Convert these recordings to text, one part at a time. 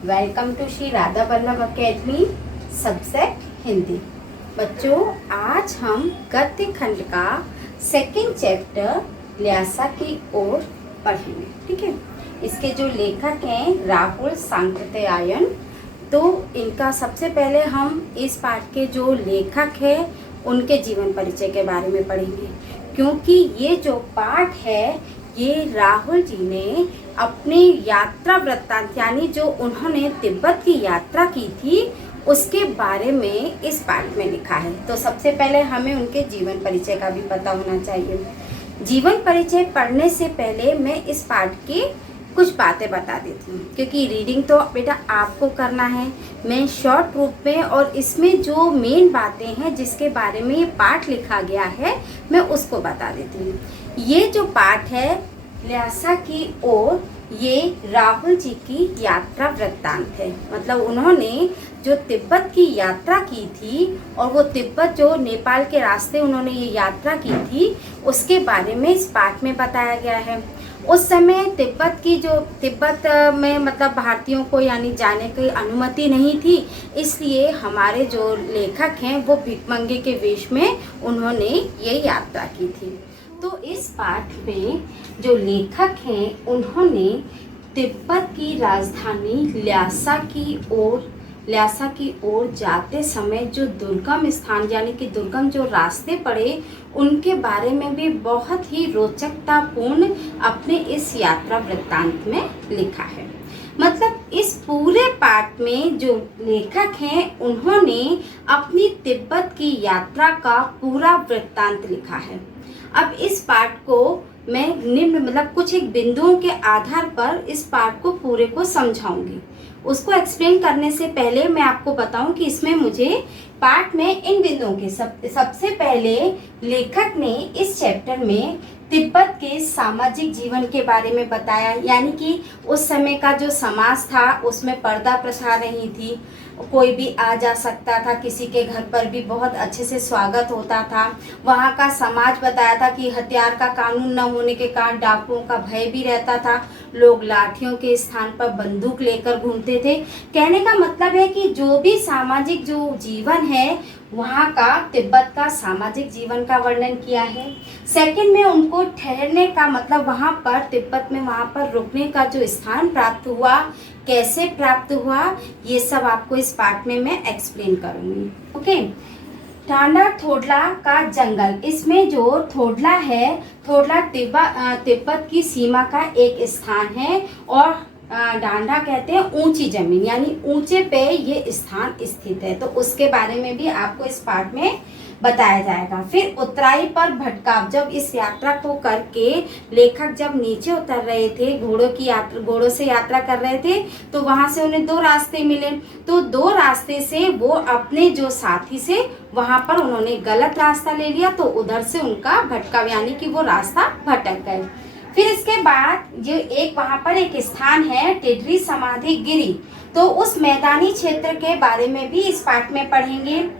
Welcome to Shri Radha Vallabh academy subject Hindi. बच्चों, आज हम गद्य खंड का सेकंड चैप्टर ल्यासा की ओर पढ़ेंगे। ठीक है। इसके जो लेखक हैं राहुल सांकृत्यायन, तो इनका सबसे पहले हम इस पाठ के जो लेखक हैं उनके जीवन परिचय के बारे में पढ़ेंगे, क्योंकि ये जो पाठ है ये राहुल जी ने अपनी यात्रा वृत्तांत यानी जो उन्होंने तिब्बत की यात्रा की थी उसके बारे में इस पाठ में लिखा है। तो सबसे पहले हमें उनके जीवन परिचय का भी पता होना चाहिए। जीवन परिचय पढ़ने से पहले मैं इस पाठ की कुछ बातें बता देती हूँ, क्योंकि रीडिंग तो बेटा आपको करना है। मैं शॉर्ट रूप में और इसमें जो मेन बातें हैं जिसके बारे में ये पाठ लिखा गया है मैं उसको बता देती हूँ। ये जो पाठ है ल्यासा की ओर, ये राहुल जी की यात्रा वृत्तांत है। मतलब उन्होंने जो तिब्बत की यात्रा की थी और वो तिब्बत जो नेपाल के रास्ते उन्होंने ये यात्रा की थी उसके बारे में इस पाठ में बताया गया है। उस समय तिब्बत में मतलब भारतीयों को यानी जाने की अनुमति नहीं थी, इसलिए हमारे जो लेखक हैं वो भिखमंगे के वेश में उन्होंने ये यात्रा की थी। तो इस पाठ में जो लेखक हैं उन्होंने तिब्बत की राजधानी ल्यासा की ओर जाते समय जो दुर्गम स्थान यानी कि दुर्गम जो रास्ते पड़े उनके बारे में भी बहुत ही रोचकतापूर्ण अपने इस यात्रा वृत्तांत में लिखा है। मतलब इस पूरे पाठ में जो लेखक हैं उन्होंने अपनी तिब्बत की यात्रा का पूरा वृत्तांत लिखा है। अब इस पाठ को मैं मतलब कुछ एक बिंदुओं के आधार पर इस पाठ को पूरे को समझाऊंगी। उसको एक्सप्लेन करने से पहले मैं आपको बताऊं कि इसमें मुझे पाठ में इन बिंदुओं के सबसे पहले लेखक ने इस चैप्टर में तिब्बत के सामाजिक जीवन के बारे में बताया, यानी कि उस समय का जो समाज था उसमें पर्दा प्रथा नहीं थी, कोई भी आ जा सकता था, किसी के घर पर भी बहुत अच्छे से स्वागत होता था। वहाँ का समाज बताया था कि हथियार का कानून न होने के कारण डाकुओं का भय भी रहता था, लोग लाठियों के स्थान पर बंदूक लेकर घूमते थे। कहने का मतलब है कि जो भी सामाजिक जो जीवन है वहाँ का तिब्बत का सामाजिक जीवन का वर्णन किया है। सेकंड में उनको ठहरने का मतलब वहाँ पर तिब्बत में वहाँ पर रुकने का जो स्थान प्राप्त हुआ, कैसे प्राप्त हुआ, ये सब आपको इस पाठ में मैं एक्सप्लेन करूँगी। ओके। टांडा थोडला का जंगल, इसमें जो थोडला है, थोडला तिब्बत की सीमा का एक स्थान है और डांडा कहते हैं ऊंची जमीन, यानी ऊंचे पे ये स्थान स्थित है। तो उसके बारे में भी आपको इस पाठ में बताया जाएगा। फिर उतराई पर भटकाव, जब इस यात्रा को करके लेखक जब नीचे उतर रहे थे, घोड़ों से यात्रा कर रहे थे, तो वहां से उन्हें दो रास्ते मिले। तो दो रास्ते से वो अपने जो साथी से वहां पर उन्होंने गलत रास्ता ले लिया, तो उधर से उनका भटकाव यानी कि वो रास्ता भटक गए। फिर इसके बाद जो एक वहाँ पर एक स्थान है टिडरी समाधि गिरी, तो उस मैदानी क्षेत्र के बारे में भी इस पाठ में पढ़ेंगे।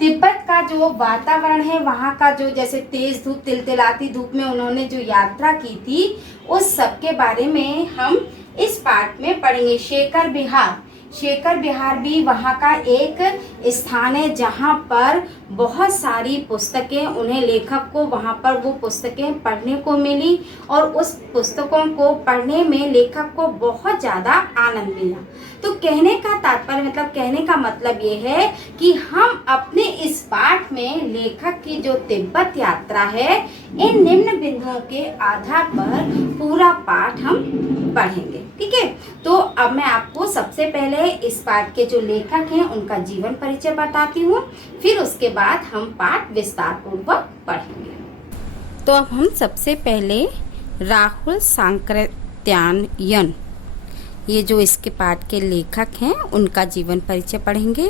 तिब्बत का जो वातावरण है वहाँ का जो जैसे तेज धूप, तिलतिलाती धूप में उन्होंने जो यात्रा की थी उस सब के बारे में हम इस पाठ में पढ़ेंगे। शेखर विहार भी वहाँ का एक स्थान है जहाँ पर बहुत सारी पुस्तकें उन्हें लेखक को वहाँ पर वो पुस्तकें पढ़ने को मिली और उस पुस्तकों को पढ़ने में लेखक को बहुत ज़्यादा आनंद मिला। तो कहने का तात्पर्य मतलब कहने का मतलब ये है कि हम अपने इस पाठ में लेखक की जो तिब्बत यात्रा है इन निम्न बिंदुओं के आधार पर पूरा पाठ हम पढ़ेंगे। ठीक है। तो अब मैं आपको सबसे पहले इस पाठ के जो लेखक हैं उनका जीवन परिचय बताती हूँ, फिर उसके बाद हम पाठ विस्तार पूर्वक पढ़ेंगे। तो अब हम सबसे पहले राहुल सांकृत्यायन, ये जो इसके पाठ के लेखक हैं उनका जीवन परिचय पढ़ेंगे,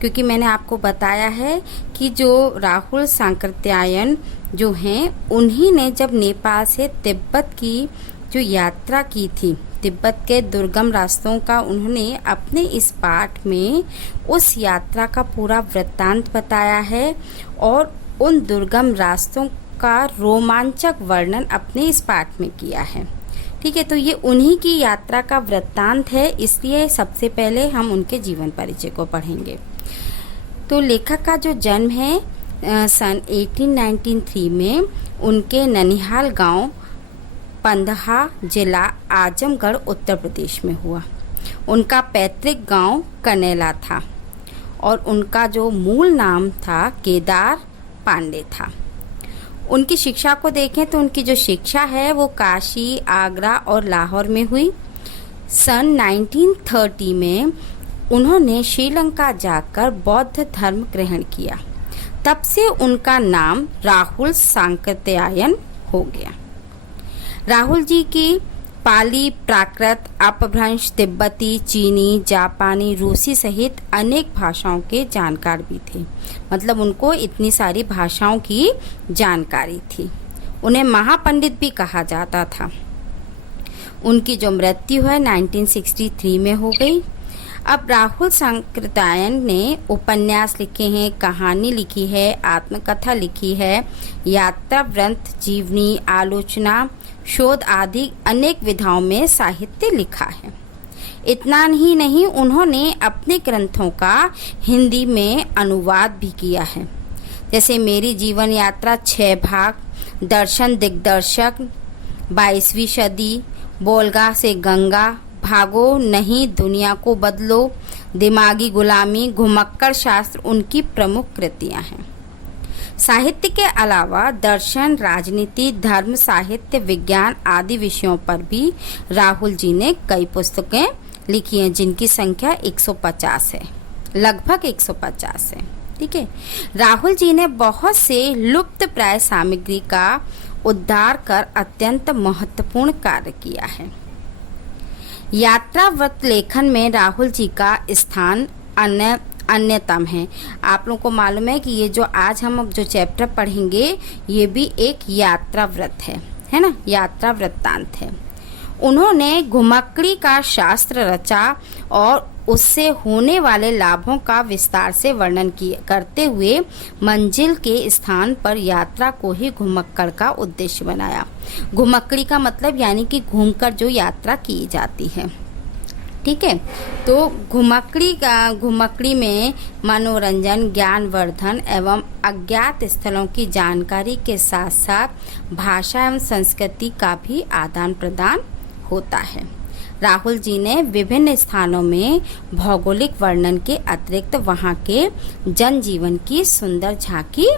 क्योंकि मैंने आपको बताया है कि जो राहुल सांकृत्यायन जो हैं उन्हीं ने जब नेपाल से तिब्बत की जो यात्रा की थी, तिब्बत के दुर्गम रास्तों का उन्होंने अपने इस पाठ में उस यात्रा का पूरा वृत्तांत बताया है और उन दुर्गम रास्तों का रोमांचक वर्णन अपने इस पाठ में किया है। ठीक है, तो ये उन्हीं की यात्रा का वृत्तांत है, इसलिए सबसे पहले हम उनके जीवन परिचय को पढ़ेंगे। तो लेखक का जो जन्म है सन 1893 में उनके ननिहाल गांव पंदहा, जिला आजमगढ़, उत्तर प्रदेश में हुआ। उनका पैतृक गांव कनेला था और उनका जो मूल नाम था केदार पांडे था। उनकी शिक्षा को देखें तो उनकी जो शिक्षा है वो काशी, आगरा और लाहौर में हुई। सन 1930 में उन्होंने श्रीलंका जाकर बौद्ध धर्म ग्रहण किया। तब से उनका नाम राहुल सांकृत्यायन हो गया। राहुल जी की पाली, प्राकृत, अपभ्रंश, तिब्बती, चीनी, जापानी, रूसी सहित अनेक भाषाओं के जानकार भी थे। मतलब उनको इतनी सारी भाषाओं की जानकारी थी। उन्हें महापंडित भी कहा जाता था। उनकी जो मृत्यु है 1963 में हो गई। अब राहुल सांकृत्यायन ने उपन्यास लिखे हैं, कहानी लिखी है, आत्मकथा लिखी है, यात्रा वृत्त, जीवनी, आलोचना, शोध आदि अनेक विधाओं में साहित्य लिखा है। इतना ही नहीं, उन्होंने अपने ग्रंथों का हिंदी में अनुवाद भी किया है। जैसे मेरी जीवन यात्रा 6 भाग, दर्शन दिग्दर्शक, 22वीं सदी, बोलगा से गंगा, भागो नहीं दुनिया को बदलो, दिमागी गुलामी, घुमक्कड़ शास्त्र उनकी प्रमुख कृतियां हैं। साहित्य के अलावा दर्शन, राजनीति, धर्म, साहित्य, विज्ञान आदि विषयों पर भी राहुल जी ने कई पुस्तकें लिखी हैं, जिनकी संख्या 150 है, लगभग 150 है। ठीक है, राहुल जी ने बहुत से लुप्त प्राय सामग्री का उद्धार कर अत्यंत महत्वपूर्ण कार्य किया है। यात्रा वृत्त लेखन में राहुल जी का स्थान अन्यतम है। आप लोगों को मालूम है कि ये जो आज हम जो चैप्टर पढ़ेंगे ये भी एक यात्रा वृत्त है ना, यात्रा वृत्तांत है। उन्होंने घुमक्कड़ी का शास्त्र रचा और उससे होने वाले लाभों का विस्तार से वर्णन करते हुए मंजिल के स्थान पर यात्रा को ही घुमक्कड़ का उद्देश्य बनाया। घुमक्कड़ी का मतलब यानी कि घूमकर जो यात्रा की जाती है। ठीक है, तो घुमक्कड़ी में मनोरंजन, ज्ञानवर्धन एवं अज्ञात स्थलों की जानकारी के साथ साथ भाषा एवं संस्कृति का भी आदान प्रदान होता है। राहुल जी ने विभिन्न स्थानों में भौगोलिक वर्णन के अतिरिक्त वहाँ के जनजीवन की सुंदर झांकी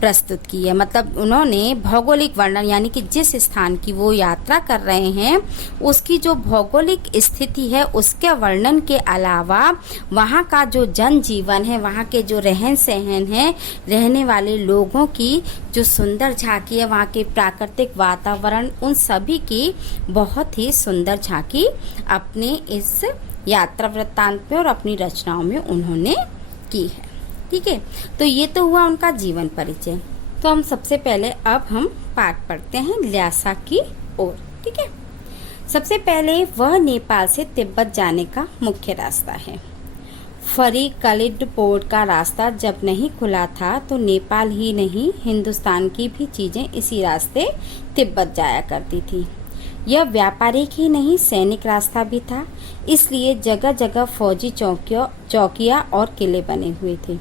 प्रस्तुत की है। मतलब उन्होंने भौगोलिक वर्णन यानी कि जिस स्थान की वो यात्रा कर रहे हैं उसकी जो भौगोलिक स्थिति है उसके वर्णन के अलावा वहाँ का जो जनजीवन है, वहाँ के जो रहन सहन है, रहने वाले लोगों की जो सुंदर झांकी है, वहाँ के प्राकृतिक वातावरण, उन सभी की बहुत ही सुंदर झांकी अपने इस यात्रा वृत्तांत में और अपनी रचनाओं में उन्होंने की है। ठीक है, तो ये तो हुआ उनका जीवन परिचय। तो हम सबसे पहले अब हम पाठ पढ़ते हैं ल्हासा की ओर। ठीक है, सबसे पहले वह नेपाल से तिब्बत जाने का मुख्य रास्ता है। फरी कलिड पोर्ट का रास्ता जब नहीं खुला था तो नेपाल ही नहीं हिंदुस्तान की भी चीजें इसी रास्ते तिब्बत जाया करती थी। यह व्यापारिक ही नहीं सैनिक रास्ता भी था, इसलिए जगह जगह फौजी चौकियां और किले बने हुए थे।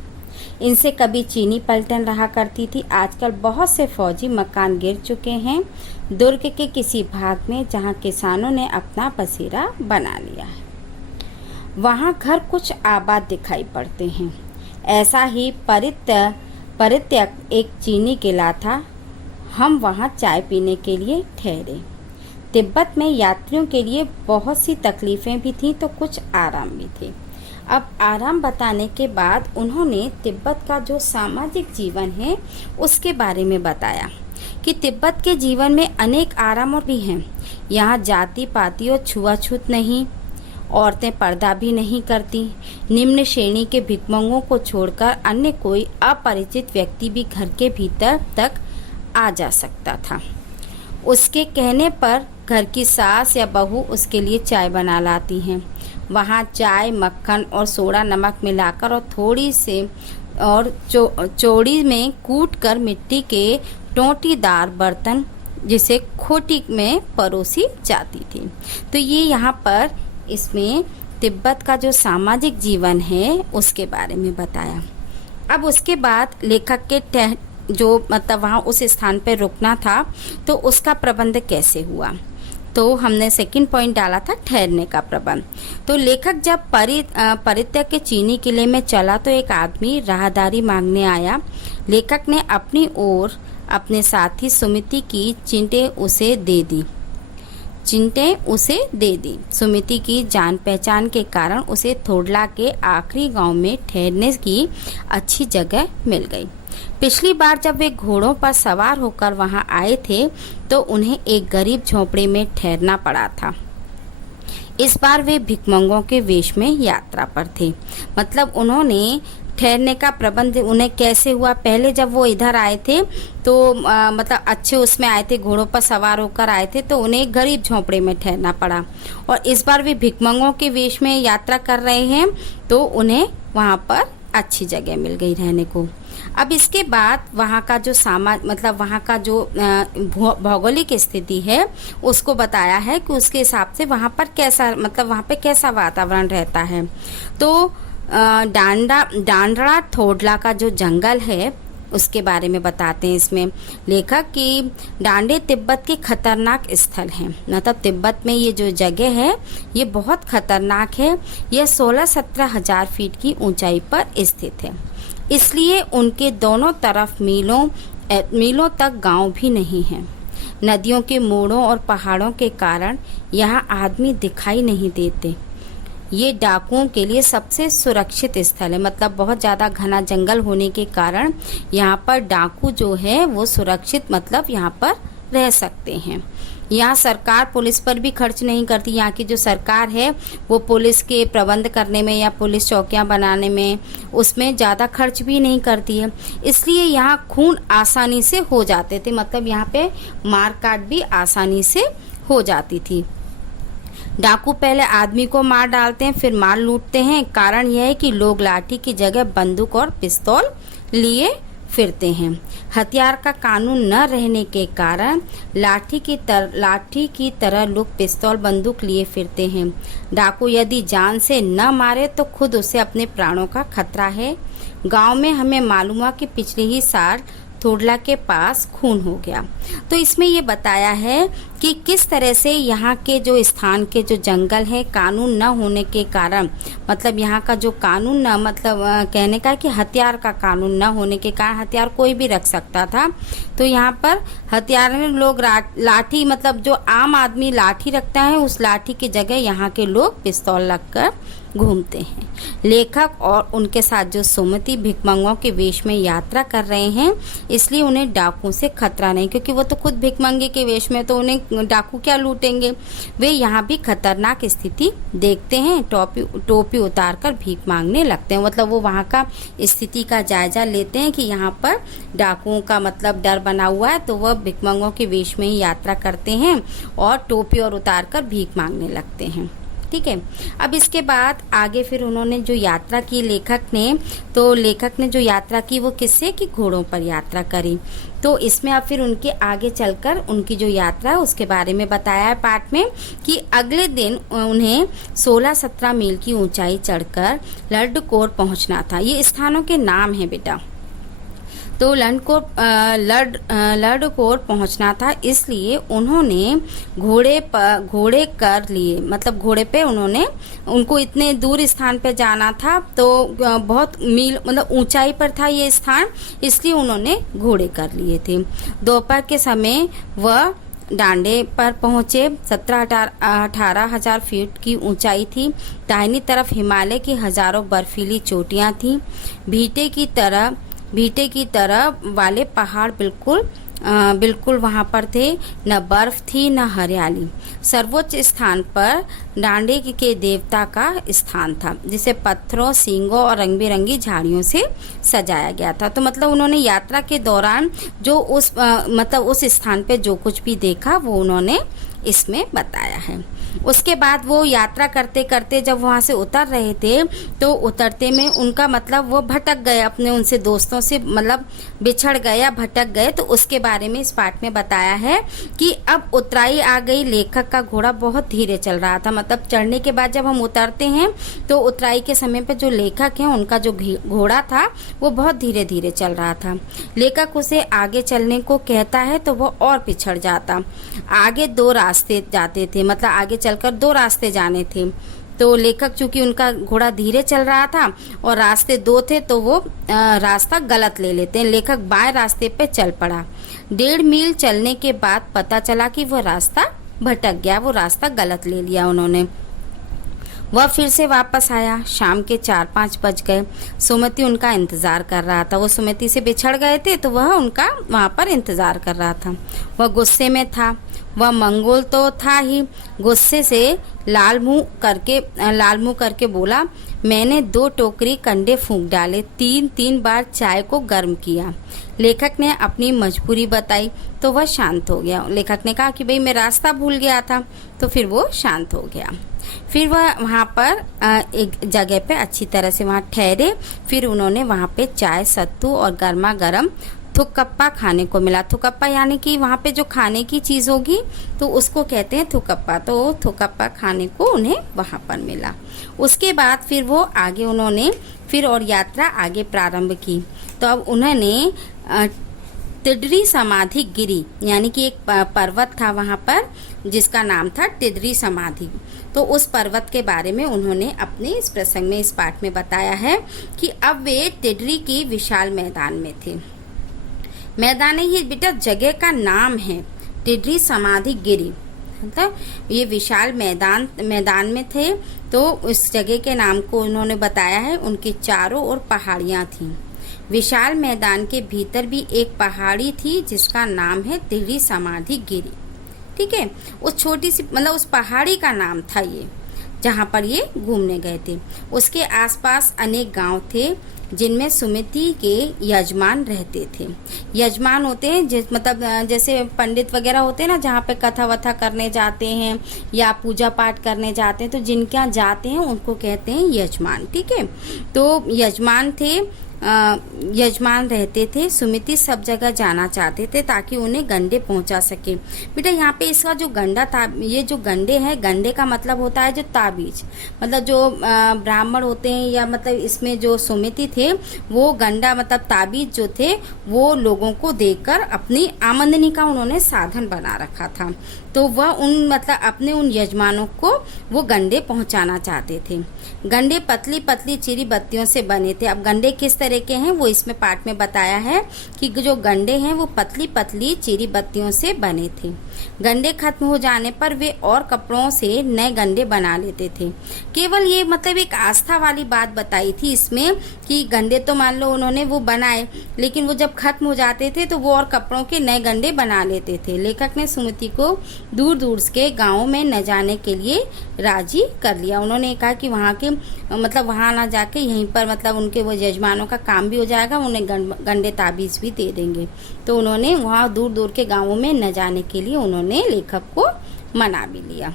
इनसे कभी चीनी पलटन रहा करती थी। आजकल बहुत से फौजी मकान गिर चुके हैं दुर्ग के किसी भाग में जहां किसानों ने अपना बसेरा बना लिया है। वहां घर कुछ आबाद दिखाई पड़ते हैं। ऐसा ही परित्यक्त एक चीनी किला था। हम वहां चाय पीने के लिए ठहरे। तिब्बत में यात्रियों के लिए बहुत सी तकलीफें भी थीं तो कुछ आराम भी थे। अब आराम बताने के बाद उन्होंने तिब्बत का जो सामाजिक जीवन है उसके बारे में बताया कि तिब्बत के जीवन में अनेक आराम और भी हैं। यहाँ जाति पाति और छुआछूत नहीं, औरतें पर्दा भी नहीं करती। निम्न श्रेणी के भिखमंगों को छोड़कर अन्य कोई अपरिचित व्यक्ति भी घर के भीतर तक आ जा सकता था। उसके कहने पर घर की सास या बहू उसके लिए चाय बना लाती हैं। वहाँ चाय, मक्खन और सोडा नमक मिलाकर और थोड़ी से और चौड़ी में कूट कर मिट्टी के टोंटीदार बर्तन जिसे खोटी में परोसी जाती थी। तो ये यहाँ पर इसमें तिब्बत का जो सामाजिक जीवन है उसके बारे में बताया। अब उसके बाद लेखक के जो मतलब वहाँ उस स्थान पर रुकना था तो उसका प्रबंध कैसे हुआ, तो हमने सेकंड पॉइंट डाला था ठहरने का प्रबंध। तो लेखक जब परित्य के चीनी किले में चला तो एक आदमी राहदारी मांगने आया। लेखक ने अपनी ओर अपने साथी सुमिति की चिंटे उसे दे दी। सुमिति की जान पहचान के कारण उसे थोड़ला के आखिरी गांव में ठहरने की अच्छी जगह मिल गई। पिछली बार जब वे घोड़ों पर सवार होकर वहां आए थे तो उन्हें एक गरीब झोपड़ी में ठहरना पड़ा था। इस बार वे भिखमंगों के वेश में यात्रा पर थे। मतलब उन्होंने ठहरने का प्रबंध उन्हें कैसे हुआ, पहले जब वो इधर आए थे तो मतलब अच्छे उसमें आए थे, घोड़ों पर सवार होकर आए थे तो उन्हें एक गरीब झोंपड़े में ठहरना पड़ा। और इस बार वे भिखमंगों के वेश में यात्रा कर रहे हैं तो उन्हें वहाँ पर अच्छी जगह मिल गई रहने को। अब इसके बाद वहाँ का जो मतलब वहाँ का जो भौगोलिक स्थिति है उसको बताया है कि उसके हिसाब से वहाँ पर कैसा मतलब वहाँ पे कैसा वातावरण रहता है। तो डांडरा थोडला का जो जंगल है उसके बारे में बताते हैं इसमें लेखक कि डांडे तिब्बत के खतरनाक स्थल हैं। मतलब तिब्बत में ये जो जगह है ये बहुत खतरनाक है। यह 16-17 हजार फीट की ऊंचाई पर स्थित है, इसलिए उनके दोनों तरफ मीलों तक गांव भी नहीं है। नदियों के मोड़ों और पहाड़ों के कारण यहाँ आदमी दिखाई नहीं देते। ये डाकुओं के लिए सबसे सुरक्षित स्थल है। मतलब बहुत ज़्यादा घना जंगल होने के कारण यहाँ पर डाकू जो है वो सुरक्षित मतलब यहाँ पर रह सकते हैं। यहाँ सरकार पुलिस पर भी खर्च नहीं करती। यहाँ की जो सरकार है वो पुलिस के प्रबंध करने में या पुलिस चौकियाँ बनाने में उसमें ज़्यादा खर्च भी नहीं करती है, इसलिए यहाँ खून आसानी से हो जाते थे। मतलब यहाँ पे मारकाट भी आसानी से हो जाती थी। डाकू पहले आदमी को मार डालते हैं फिर माल लूटते हैं। कारण यह है कि लोग लाठी की जगह बंदूक और पिस्तौल लिए फिरते हैं। हथियार का कानून न रहने के कारण लाठी की तरह लोग पिस्तौल बंदूक लिए फिरते हैं। डाकू यदि जान से न मारे तो खुद उसे अपने प्राणों का खतरा है। गांव में हमें मालूम हुआ कि पिछले ही साल थोडला के पास खून हो गया। तो इसमें ये बताया है कि किस तरह से यहाँ के जो स्थान के जो जंगल है कानून न होने के कारण मतलब यहाँ का जो कानून न मतलब कहने का कि हथियार का कानून न होने के कारण हथियार कोई भी रख सकता था। तो यहाँ पर हथियार में लोग लाठी मतलब जो आम आदमी लाठी रखता है उस लाठी की जगह यहाँ के लोग पिस्तौल रखकर घूमते हैं। लेखक और उनके साथ जो सुमति भिखमंगों के वेश में यात्रा कर रहे हैं इसलिए उन्हें डाकुओं से खतरा नहीं, क्योंकि वो तो खुद भिखमंगे के वेश में तो उन्हें डाकू क्या लूटेंगे। वे यहाँ भी खतरनाक स्थिति देखते हैं, टोपी उतार कर भीख मांगने लगते हैं। मतलब वो वहाँ का स्थिति का जायजा लेते हैं कि यहाँ पर डाकुओं का मतलब डर बना हुआ है, तो वह भिखमंगों के वेश में ही यात्रा करते हैं और टोपी और उतार कर भीख मांगने लगते हैं। ठीक है। अब इसके बाद आगे फिर उन्होंने जो यात्रा की लेखक ने जो यात्रा की वो किससे कि घोड़ों पर यात्रा करी। तो इसमें अब फिर उनके आगे चलकर उनकी जो यात्रा है उसके बारे में बताया है पाठ में कि अगले दिन उन्हें 16-17 मील की ऊंचाई चढ़कर लड्डकोर पहुंचना था। ये स्थानों के नाम है बेटा। तो लड्डकोर पहुंचना था, इसलिए उन्होंने घोड़े कर लिए। मतलब घोड़े पे उनको इतने दूर स्थान पे जाना था तो बहुत मील मतलब ऊंचाई पर था ये स्थान, इसलिए उन्होंने घोड़े कर लिए थे। दोपहर के समय वह डांडे पर पहुंचे। 17-18 हजार फीट की ऊंचाई थी। दाहिनी तरफ हिमालय की हजारों बर्फीली चोटियां थीं। भीटे की तरह वाले पहाड़ बिल्कुल वहाँ पर थे। न बर्फ थी न हरियाली। सर्वोच्च स्थान पर डांडे के देवता का स्थान था, जिसे पत्थरों, सींगों और रंग बिरंगी झाड़ियों से सजाया गया था। तो मतलब उन्होंने यात्रा के दौरान जो उस स्थान पे जो कुछ भी देखा वो उन्होंने इसमें बताया है। उसके बाद वो यात्रा करते करते जब वहाँ से उतर रहे थे तो उतरते में उनका मतलब वो भटक गए, अपने उनसे दोस्तों से मतलब बिछड़ गए या भटक गए। तो उसके बारे में इस पाठ में बताया है कि अब उतराई आ गई, लेखक का घोड़ा बहुत धीरे चल रहा था। मतलब चढ़ने के बाद जब हम उतरते हैं तो उतराई के समय पे जो लेखक हैं उनका जो घोड़ा था वो बहुत धीरे धीरे चल रहा था। लेखक उसे आगे चलने को कहता है तो वो और पिछड़ जाता। आगे दो रास्ते जाते थे, मतलब आगे चलकर दो रास्ते जाने थे। तो लेखक चूंकि उनका घोड़ा धीरे चल रहा था और रास्ते दो थे तो वो रास्ता गलत ले लेते हैं। लेखक बाएं रास्ते पे चल पड़ा। 1.5 मील चलने के बाद पता चला कि वो रास्ता भटक गया, वो रास्ता गलत ले लिया उन्होंने। वह फिर से वापस आया। शाम के 4-5 बज गए। सुमति उनका इंतज़ार कर रहा था। वो सुमति से बिछड़ गए थे तो वह उनका वहाँ पर इंतज़ार कर रहा था। वह गुस्से में था। वह मंगोल तो था ही। गुस्से से लाल मुंह करके बोला, मैंने 2 टोकरी कंडे फूंक डाले, 3 बार चाय को गर्म किया। लेखक ने अपनी मजबूरी बताई तो वह शांत हो गया। लेखक ने कहा कि भाई मैं रास्ता भूल गया था, तो फिर वो शांत हो गया। फिर वह वहाँ पर एक जगह पे अच्छी तरह से वहाँ ठहरे। फिर उन्होंने वहाँ पे चाय, सत्तू और गर्मा गर्म थुक्कप्पा खाने को मिला। थुक्कप्पा यानी कि वहाँ पे जो खाने की चीज़ होगी तो उसको कहते हैं थुक्कप्पा। तो थुक्कप्पा खाने को उन्हें वहाँ पर मिला। उसके बाद फिर वो आगे उन्होंने फिर और यात्रा आगे प्रारंभ की। तो अब उन्होंने तिडरी समाधि गिरी यानी कि एक पर्वत था वहाँ पर जिसका नाम था तिडरी समाधि। तो उस पर्वत के बारे में उन्होंने अपने इस प्रसंग में, इस पाठ में बताया है कि अब वे तिडरी की विशाल मैदान में थे। मैदान ही बेटा जगह का नाम है, तिडरी समाधि गिरी, मतलब ये विशाल मैदान में थे। तो उस जगह के नाम को उन्होंने बताया है। उनके चारों ओर पहाड़ियाँ थीं। विशाल मैदान के भीतर भी एक पहाड़ी थी जिसका नाम है तिडरी समाधि गिरी। ठीक है, उस छोटी सी मतलब उस पहाड़ी का नाम था ये, जहाँ पर ये घूमने गए थे। उसके आसपास अनेक गांव थे जिनमें सुमति के यजमान रहते थे। यजमान होते हैं मतलब जैसे पंडित वगैरह होते हैं ना, जहाँ पे कथा वथा करने जाते हैं या पूजा पाठ करने जाते हैं, तो जिनके यहाँ जाते हैं उनको कहते हैं यजमान। ठीक है, तो यजमान थे, यजमान रहते थे। सुमति सब जगह जाना चाहते थे ताकि उन्हें गंडे पहुंचा सके। बेटा यहाँ पे इसका जो गंडा था, ये जो गंडे हैं, गंडे का मतलब होता है जो ताबीज, मतलब जो ब्राह्मण होते हैं या मतलब इसमें जो सुमति थे वो गंडा मतलब ताबीज जो थे वो लोगों को देकर अपनी आमदनी का उन्होंने साधन बना रखा था। तो वह उन मतलब अपने उन यजमानों को वो गंडे पहुंचाना चाहते थे। गंडे पतली पतली चिरी बत्तियों से बने थे। अब गंडे किस तरह के हैं वो इसमें पाठ में बताया है कि जो गंडे हैं वो पतली पतली चिरी बत्तियों से बने थे। गंडे खत्म हो जाने पर वे और कपड़ों से नए गंडे बना लेते थे। केवल ये मतलब एक आस्था वाली बात बताई थी इसमें कि गंडे तो मान लो उन्होंने वो बनाए, लेकिन वो जब खत्म हो जाते थे तो वो और कपड़ों के नए गंडे बना लेते थे। लेखक ने सुमति को दूर दूर के गाँवों में न जाने के लिए राजी कर लिया। उन्होंने कहा कि वहाँ के मतलब वहाँ ना जाके यहीं पर मतलब उनके वो यजमानों का काम भी हो जाएगा, उन्हें गंडे ताबीज़ भी दे देंगे। तो उन्होंने वहाँ दूर दूर के गाँवों में न जाने के लिए उन्होंने लेखक को मना भी लिया।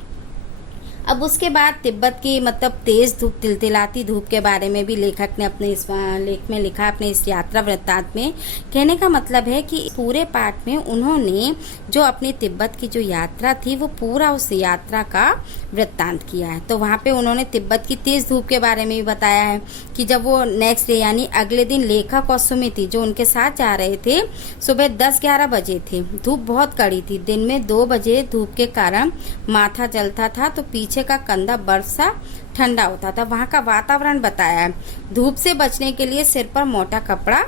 अब उसके बाद तिब्बत की मतलब तेज़ धूप, तिलतिलाती धूप के बारे में भी लेखक ने अपने इस लेख में लिखा, अपने इस यात्रा वृत्तांत में। कहने का मतलब है कि पूरे पाठ में उन्होंने जो अपनी तिब्बत की जो यात्रा थी वो पूरा उस यात्रा का वृत्तांत किया है। तो वहाँ पे उन्होंने तिब्बत की तेज़ धूप के बारे में भी बताया है कि जब वो नेक्स्ट डे यानी अगले दिन लेखक और सुमति जो उनके साथ जा रहे थे सुबह 10-11 बजे थे। धूप बहुत कड़ी थी। दिन में 2 बजे धूप के कारण माथा जलता था तो पीछे का कंधा बर्फ सा ठंडा होता था। वहाँ का वातावरण बताया है। धूप से बचने के लिए सिर पर मोटा कपड़ा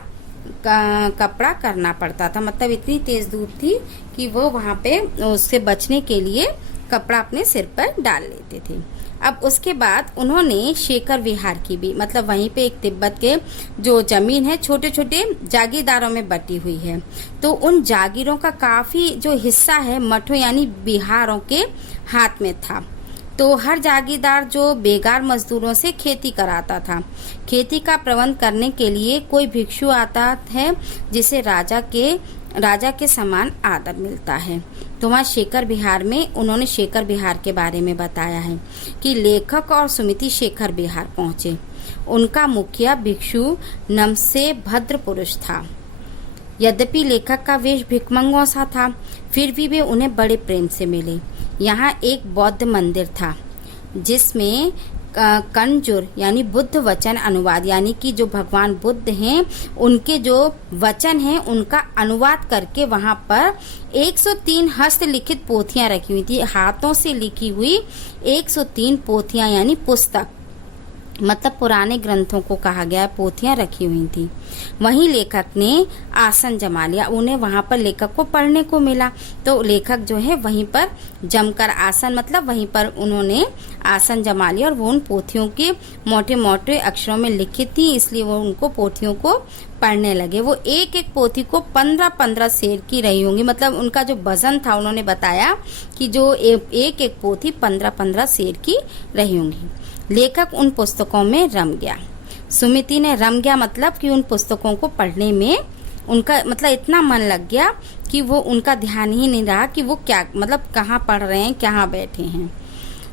करना पड़ता था। मतलब इतनी तेज धूप थी कि वो वहाँ पे उससे बचने के लिए कपड़ा अपने सिर पर डाल लेते थे। अब उसके बाद उन्होंने शेखर विहार की भी, मतलब वहीं पे एक तिब्बत के जो ज़मीन है छोटे छोटे जागीरदारों में बटी हुई है। तो उन जागीरों का काफ़ी जो हिस्सा है मठों यानी बिहारों के हाथ में था। तो हर जागीरदार जो बेगार मजदूरों से खेती कराता था। खेती का प्रबंध करने के लिए कोई भिक्षु आता है जिसे राजा के राजा के समान आदर मिलता है। तो वहाँ शेखर विहार में उन्होंने शेखर विहार के बारे में बताया है कि लेखक और सुमिति शेखर विहार पहुँचे। उनका मुखिया भिक्षु नमसे भद्र पुरुष था। यद्यपि लेखक का वेश भिखमंगों सा था, फिर भी वे उन्हें बड़े प्रेम से मिले। यहाँ एक बौद्ध मंदिर था जिसमें कंजुर यानी बुद्ध वचन अनुवाद, यानी कि जो भगवान बुद्ध हैं उनके जो वचन हैं उनका अनुवाद करके वहाँ पर 103 हस्तलिखित पोथियाँ रखी हुई थी। हाथों से लिखी हुई 103 पोथियाँ यानी पुस्तक, मतलब पुराने ग्रंथों को कहा गया, पोथियाँ रखी हुई थी। वहीं लेखक ने आसन जमा लिया। उन्हें वहाँ पर लेखक को पढ़ने को मिला, तो लेखक जो है वहीं पर जमकर आसन, मतलब वहीं पर उन्होंने आसन जमा लिया और वो उन पोथियों के मोटे मोटे अक्षरों में लिखित थी, इसलिए वो उनको पोथियों को पढ़ने लगे। वो एक एक पोथी को 15-15 शेर की रही होंगी, मतलब उनका जो वजन था उन्होंने बताया कि जो एक एक पोथी 15-15 शेर की रही होंगी। लेखक उन पुस्तकों में रम गया। सुमिति ने रम गया मतलब कि उन पुस्तकों को पढ़ने में उनका मतलब इतना मन लग गया कि वो उनका ध्यान ही नहीं रहा कि वो क्या मतलब कहाँ पढ़ रहे हैं, कहाँ बैठे हैं।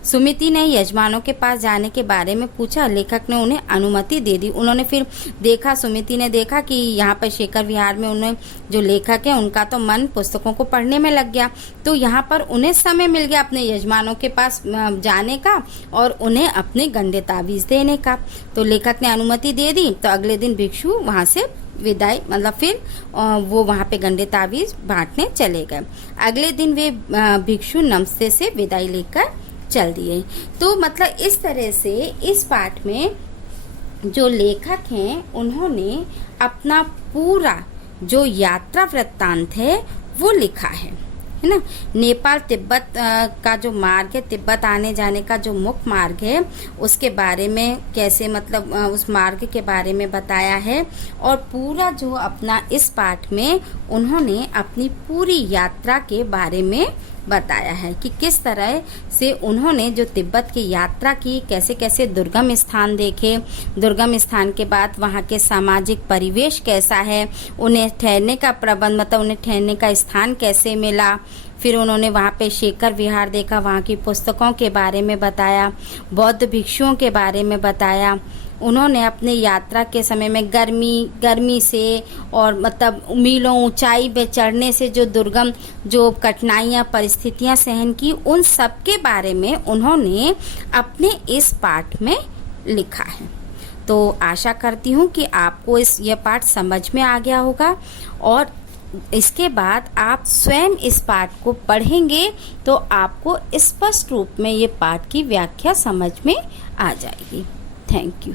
सुमिति ने यजमानों के पास जाने के बारे में पूछा। लेखक ने उन्हें अनुमति दे दी। उन्होंने फिर देखा, सुमिति ने देखा कि यहाँ पर शेखर विहार में उन्हें जो लेखक है उनका तो मन पुस्तकों को पढ़ने में लग गया, तो यहाँ पर उन्हें समय मिल गया अपने यजमानों के पास जाने का और उन्हें अपने गंदे तावीज़ देने का। तो लेखक ने अनुमति दे दी। तो अगले दिन भिक्षु वहाँ से विदाई मतलब फिर वो वहाँ पे गंदे तावीज़ बांटने चले गए। अगले दिन वे भिक्षु नमस्ते से विदाई लेकर चल दिए। तो मतलब इस तरह से इस पाठ में जो लेखक हैं उन्होंने अपना पूरा जो यात्रा वृत्तांत है वो लिखा है ना। नेपाल तिब्बत का जो मार्ग है, तिब्बत आने जाने का जो मुख्य मार्ग है, उसके बारे में कैसे मतलब उस मार्ग के बारे में बताया है। और पूरा जो अपना इस पाठ में उन्होंने अपनी पूरी यात्रा के बारे में बताया है कि किस तरह से उन्होंने जो तिब्बत की यात्रा की, कैसे कैसे दुर्गम स्थान देखे, दुर्गम स्थान के बाद वहाँ के सामाजिक परिवेश कैसा है, उन्हें ठहरने का प्रबंध मतलब उन्हें ठहरने का स्थान कैसे मिला। फिर उन्होंने वहाँ पे शेखर विहार देखा, वहाँ की पुस्तकों के बारे में बताया, बौद्ध भिक्षुओं के बारे में बताया। उन्होंने अपने यात्रा के समय में गर्मी से और मतलब मीलों ऊंचाई पे चढ़ने से जो दुर्गम जो कठिनाइयाँ परिस्थितियाँ सहन की, उन सब के बारे में उन्होंने अपने इस पाठ में लिखा है। तो आशा करती हूँ कि आपको यह पाठ समझ में आ गया होगा और इसके बाद आप स्वयं इस पाठ को पढ़ेंगे तो आपको स्पष्ट रूप में ये पाठ की व्याख्या समझ में आ जाएगी। Thank you.